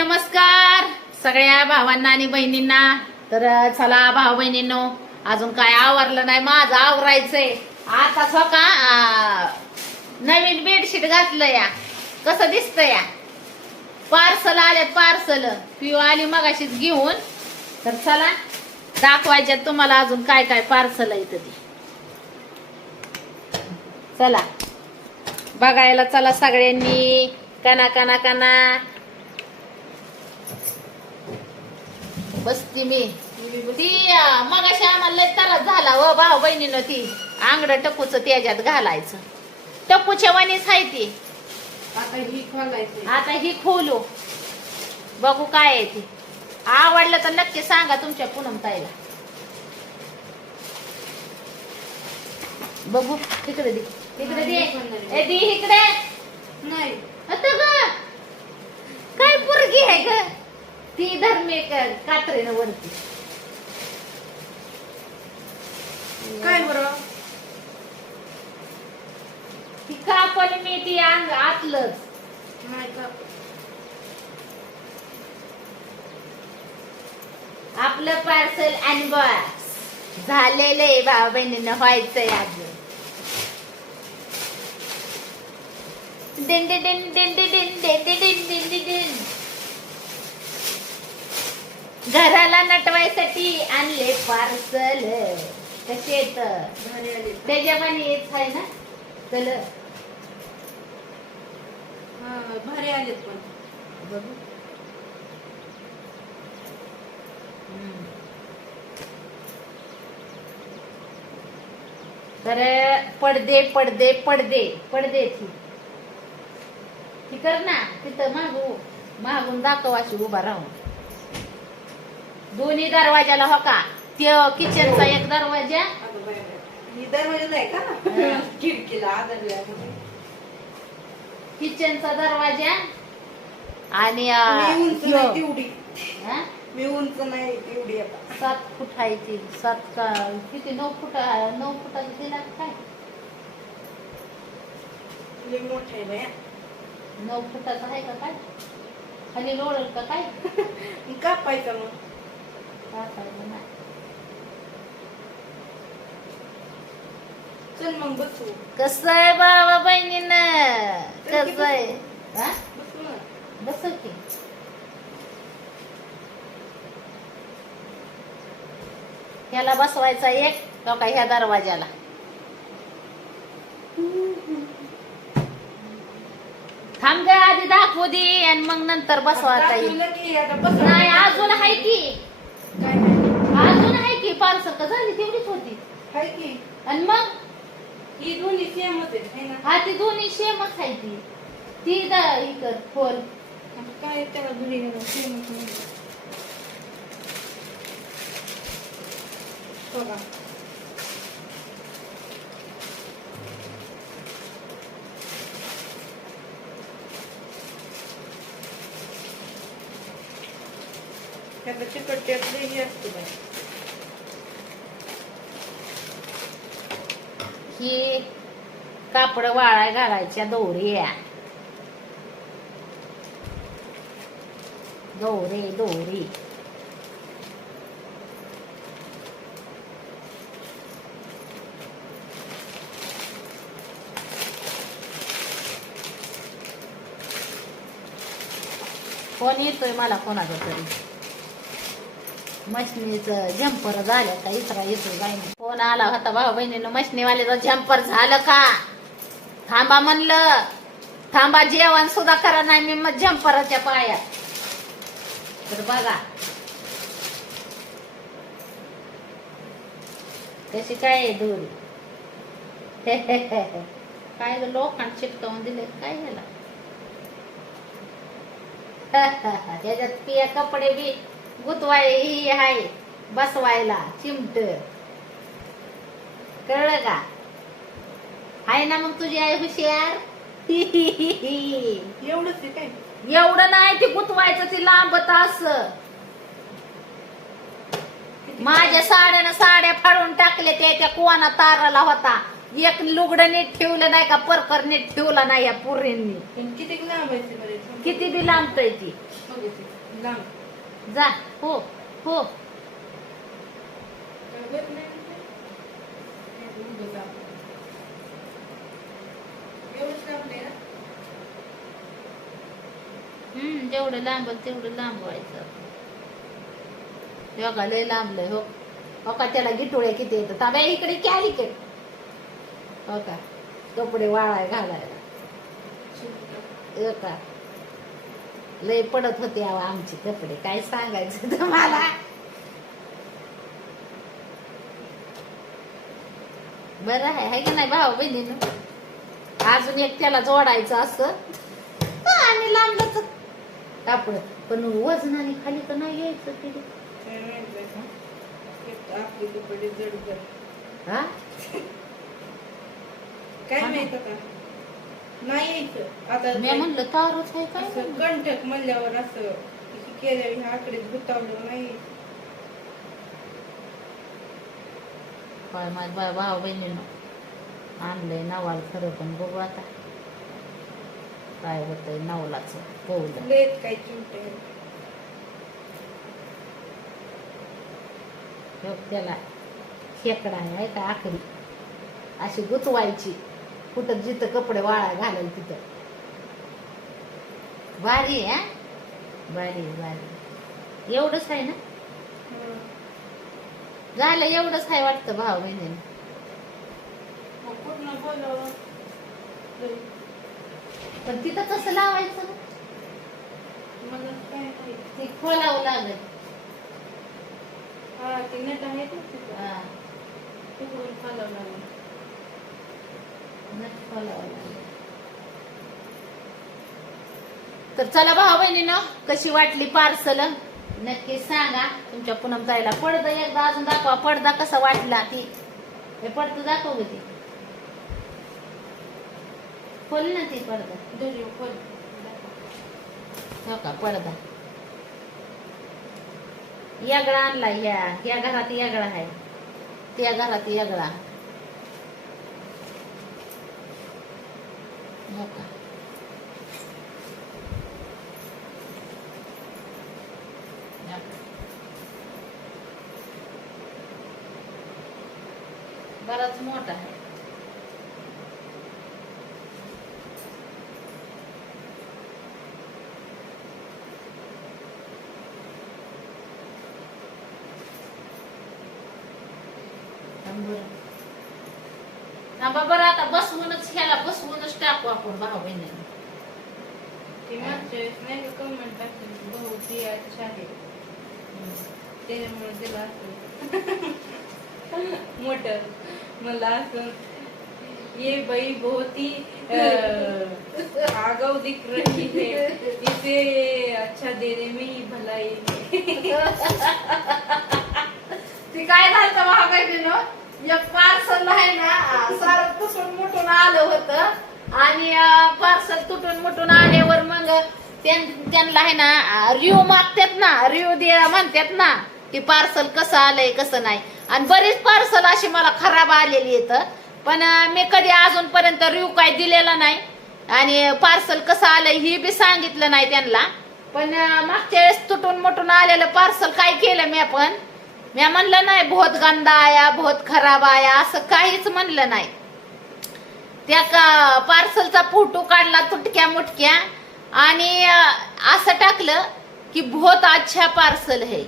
नमस्कार सगळ्या भावांना आणि बहिणींना. तर चला भाऊ बहिणींनो अजून काय आवरलं नाही माझं आवरायचंय. आता सका नवीन बेडशीट घातलं या. कसं दिसत या? पार्सल आले पार्सल पिऊ आली मगाशीच घेऊन. तर चला दाखवायच्यात तुम्हाला अजून काय काय पार्सल आहे ती. चला. बघायला चला सगळ्यांनी. कना कना कना बसती मी. ती मगाशी आम्हाला त्रास झाला व भाऊ बहिणीनं ती. आंगड टपूच त्याच्यात घालायचं. टपूच्या वाणीच आहे ती. आता ही ही खोलू. बघू काय आहे ती. आवडलं तर नक्की सांगा तुमच्या पूनम ताईला. बघू तिकडे दे. तिकडे दे. ए, दे इकडे. नाही. काय पोरगी आहे ग? ती धर्मे कात्रेनं वरती. काय बरं? ती कापण मी ती अंग आतलंच. नाही का? आपलं पार्सल अनबॉक्स झालेलं आहे भाऊ बहिणीनं व्हायचंय अजून. डिन डिन डिन डिन डिन डिन डिन डिन डिन डिन डिन डिन. घराला नटवायसाठी आणले पार्सल कसे येत त्याच्यामध्ये येत आहे ना? हा भारी आलेत पण. बघू. तर पडदे पडदे पडदे पडदे ती. ती कर ना तिथं मागू. मागून दाखव अशी उभा राहून. दोन्ही दरवाजाला हो का? त्यो किचनचा एक दरवाजा. आहे. का? खिडकीला किचनचा दरवाजा. आणि मी उंच. नाही तेवढी? मी उंच नाही तेवढी आता. सात फूट आहे ती. सात का किती? नऊ फूट नऊ फुटाचं दिला काय? लई मोठा आहे बाया. नऊ फुटाचं आहे का काय? खाली लोळल का काय? कापायचं मग. चल मग बसू. कसं आहे बाबा बहिणीनं? कसं आहे? बसू. की. ह्याला बसवायचा एक तो का ह्या दरवाजाला थांब आधी दाखवू दे आणि मग नंतर बसवायचा नाही अजून आहे की. का झाली तेवढीच होती. हाय की. आणि मग? ही दोन्ही सेमच आहे है ना? हा ती दोन्ही सेमच आहे ती. ती द ही कर आता काय त्याला घरी गेलं सेमच नाही. बघा. त्याला चिकट हे असते बाय की कापड वाळाय घालायच्या दोऱ्या. दोरे दोरी. फोन येतोय मला कोणाचा तरी? मशनीचं जम्पर झालं का इतरा येतोय बाईने फोन आला होता भाऊ बहिणीनं मशनीवाल्याचं झंपर झालं का? थांबा म्हणलं. थांबा जेवण सुद्धा करा नाही मी मग झंपराच्या पायात. तर बघा. कशी काय आहे काय ग लोखंड चिटकावून दिले काय झालं त्याच्यात पिया कपडे बी. गुतवाय ही आहे बसवायला चिमट. कळलं का? आहे ना मग तुझी आई एवढंच आहे काय? एवढं नाही ते गुतवायचं ते लांबत अस माझ्या साड्यानं साड्या फाडून टाकले त्या त्या कुवाना ताराला होता. एक लुगडं नीट ठेवलं नाही का परकर नीट ठेवला नाही या पुरींनी. किती लांब किती बी लांबतय ते. लांब. जा हो हो. हम्म जेवढं लांबल तेवढं लांब व्हायचं लय लांबलंय हो. हो का त्याला गिटोळ्या किती येतात? ताब्या इकडे क्या इकडे. हो का कपडे वाळाय घालायला. हो का. लय पडत होते आमचे कपडे. काय सांगायचं तुम्हाला? बरं आहे हाय की नाही भाऊ बहिणीनं? अजून एक त्याला जोडायचं असं. आणि लांबलंच कापड पण वजनाने खाली तर नाही यायचं तिथे. काय माहीत का? नाही यायचं. आता मी म्हणलं तारच आहे काय? असं. कंटक म्हणल्यावर असं केल्यावर ह्या आकडेच गुतावलं नाही काय माझ्या बा भाऊ बहिणीनं आणलंय नवाल खरं पण बघू आता. काय होतंय नवलाच पोवलं लेत काय चिमटे हो त्याला खेकडा आहे का आखरी. अशी गुतवायची. कुठं जिथं कपडे वाळा घालेल तिथं. भारी आहे हा? भारी भारी. एवढंच आहे ना? झालं एवढंच आहे वाटतं पूर्ण बोलावं तरी पण तिथं कसं लावायचं. ते खोलावं लागत हा ते नट आहे. लागेल. तर चला भाऊ बहिणीनं कशी वाटली पार्सल? नक्की सांगा. तुमच्या पुनम जायला पडदा एकदा अजून दाखवा पडदा कसा वाटला ती. हे पडदा दाखव गं ती. खोल ना ती पडदा. खोल. हो का पडदा. यागळा आणला या. या घरात यागळा आहे. त्या घरात यागळा. हो बराच मोठा आहे थांबा बरं आता बसवूनच ह्याला बसवूनच टाकू आपण भाऊ बहिणीला ती मागच्या वेळेस नाही का comment टाकली, भाऊ ती अच्छा आहे. त्याच्यामुळे तिला असं मोठं मला असं ये बाई बहुत ही आगाऊ दिख रही है इसे अच्छा देने में ही भलाई है. ती काय झालं भाऊ बहिणीनं एक पार्सल आहे ना सारं तुटून मुटून आलं होतं. आणि पार्सल तुटून मुटून आल्यावर मग त्यां- त्यांना आहे ना रिव्ह मागतात ना रिव्ह्यू दे म्हणतात ना की पार्सल कसं आलंय कसं नाही. आणि बरीच पार्सल अशी मला खराब आलेली येत पण मी कधी अजूनपर्यंत रिव्ह्यू काय दिलेला नाही. आणि पार्सल कसं आलंय ही बी सांगितलं नाही त्यांना. पण मागच्या वेळेस तुटून मुटून आलेलं पार्सल काय केलं मी आपण? मी म्हणलं नाही बहुत गंदा आया बहुत खराब आया असं काहीच म्हणलं नाही. त्या पार्सलचा फोटो काढला तुटक्या मुटक्या आणि असं टाकलं की बहुत अच्छा पार्सल है.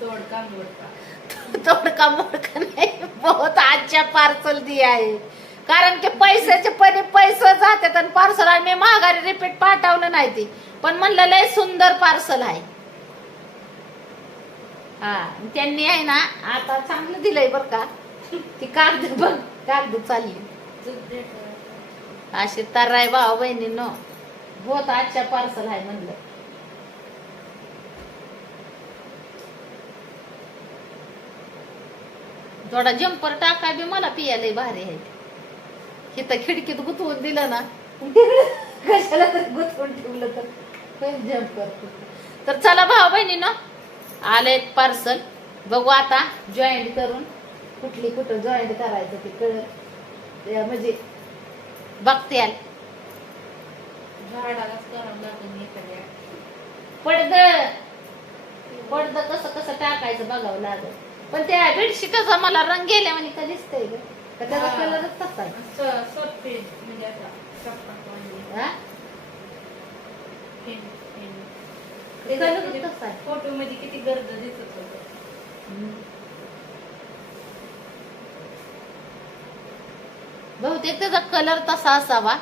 तोडका मोडका. तोडका मोडका नाही बहुत अच्छा पार्सल दिया आहे कारण की पैशाचे पणे पैसे जातात आणि पार्सल आणि मी माघारी रिपीट पाठवलं नाही ते. पण म्हणलं लय सुंदर पार्सल आहे. हा त्यांनी आहे ना आता चांगलं दिलंय बर का. ती कागद बघ कागद चालली. अशी करायचं. असे तर्राय भाऊ बहिणीनो बहुत अच्छा पार्सल आहे म्हणलं. थोडा जम्पर टाका बी मला पियालय भारी आहे. तर खिडकीत गुतवून दिलं ना. कशाला तर गुतवून ठेवलं तर. जम्पर तर चला भाऊ बहिणीनो आले पार्सल बघू आता जॉईंट करून कुठली कुठं जॉईंट करायचं ते कळत म्हणजे बघते पडद. पडद कसं कसं टाकायचं बघावं लागल. पण त्या बेडशीटाचा मला रंग गेल्या म्हणे का दिसतंय ग. त्याचा. कलरच तसा म्हणजे असा सपाट हा? म्हणजे कलरच तसा आहे फोटो मध्ये किती गर्द दिसत होत. बहुतेक त्याचा कलर तसा असावा.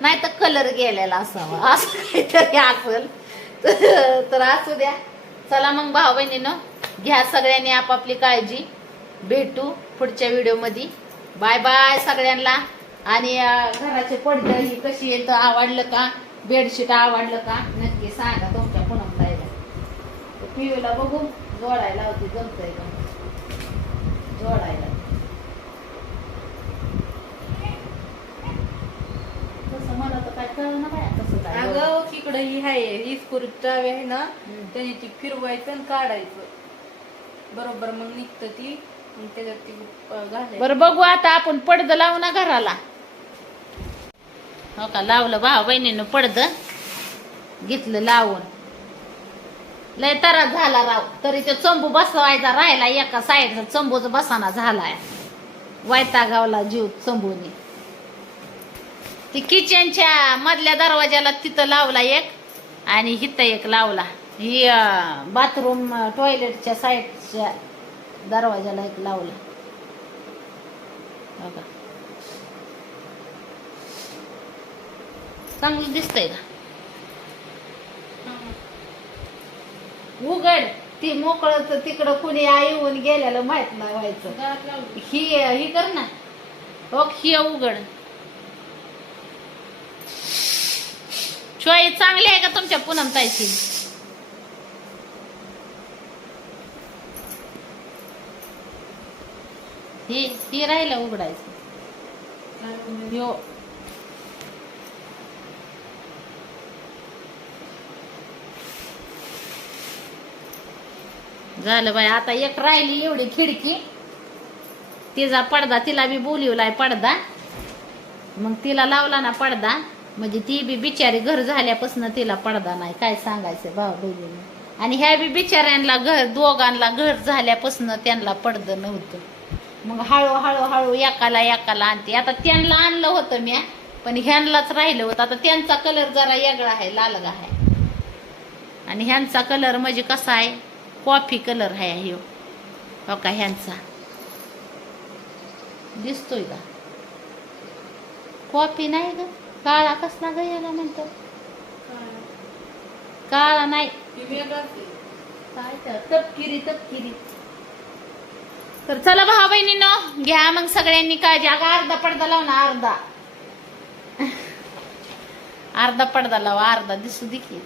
नाही तर कलर गेलेला असावा. असं काहीतरी असेल. तर- असू द्या. चला मग भाऊ बहिणीनं घ्या सगळ्यांनी आपापली काळजी. भेटू पुढच्या व्हिडिओमध्ये. बाय बाय सगळ्यांना. आणि घराचे पडदे ही कशी येतं आवडलं का? बेडशीट आवडलं का? नक्की सांगा तुमच्या पुन्हा राहिला पिऊला बघू जोडायला होती जमतंय का? जोडायला. तसं मला तर काय कळलं ना बाया कसं काय जोडायचं. अगं तिकडं ही आहे ही चावी आहे ना. त्याने ती फिरवायचं आणि काढायचं. बरोबर मग निघतं ती मग त्याच्यात ती घालायची. बरं बघू आता आपण पडद लावू ना घराला. हो का? लावलं भाऊ बहिणीनं पडद. घेतलं लावून. लय तरास झाला राव. तरी ते चंबू बसवायचा राहिला एका साईडचा चंबूच बसाना झालाय. वैतागावला जीव चंबूने. ती किचनच्या मधल्या दरवाजाला तिथं लावला एक आणि हिथं एक लावला. ही बाथरूम टॉयलेटच्या साईडच्या दरवाजाला एक लावला हो का चांगलं दिसतंय का उघड ती मोकळत तिकडं कुणी येऊन गेलेलं माहीत नाही व्हायचं. ही ही कर ना. हो ही उघड. चॉईस चांगली आहे का तुमच्या पूनम ताईची? ही ही राहिलं उघडायचं. यो. झालं बाई आता एक राहिली एवढी खिडकी. तिचा पडदा तिला बी बोलिवलाय पडदा. मग तिला लावला ना पडदा. म्हणजे ती बी बिचारी घर झाल्यापासून तिला पडदा नाही. काय सांगायचं भाऊ बहिणीने आणि ह्या बी बिचाऱ्यांना घर दोघांना घर झाल्यापासून त्यांना पडदं नव्हतं. मग हळूहळू हळू एकाला एकाला आणते. आता त्यांना आणलं होतं मी पण ह्यांनाच राहिलं होतं. आता त्यांचा कलर जरा वेगळा आहे लालगा आहे. आणि ह्यांचा कलर म्हणजे कसा आहे? कॉफी कलर आहे ह्यो. हो का ह्यांचा? दिसतोय का? कॉफी नाही ग. काळा कसला ग याला म्हणतो? काळा नाही. काय तर? तपकिरी तपकिरी. तर चला भाऊ बहिणीनं घ्या मग सगळ्यांनी काळजी. अगं अर्धा पडदा लाव ना अर्धा. अर्धा पडदा लावा अर्धा. दिसू दे की.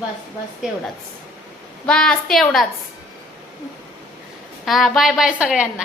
बस बस तेवढाच. बस तेवढाच. हा बाय बाय सगळ्यांना.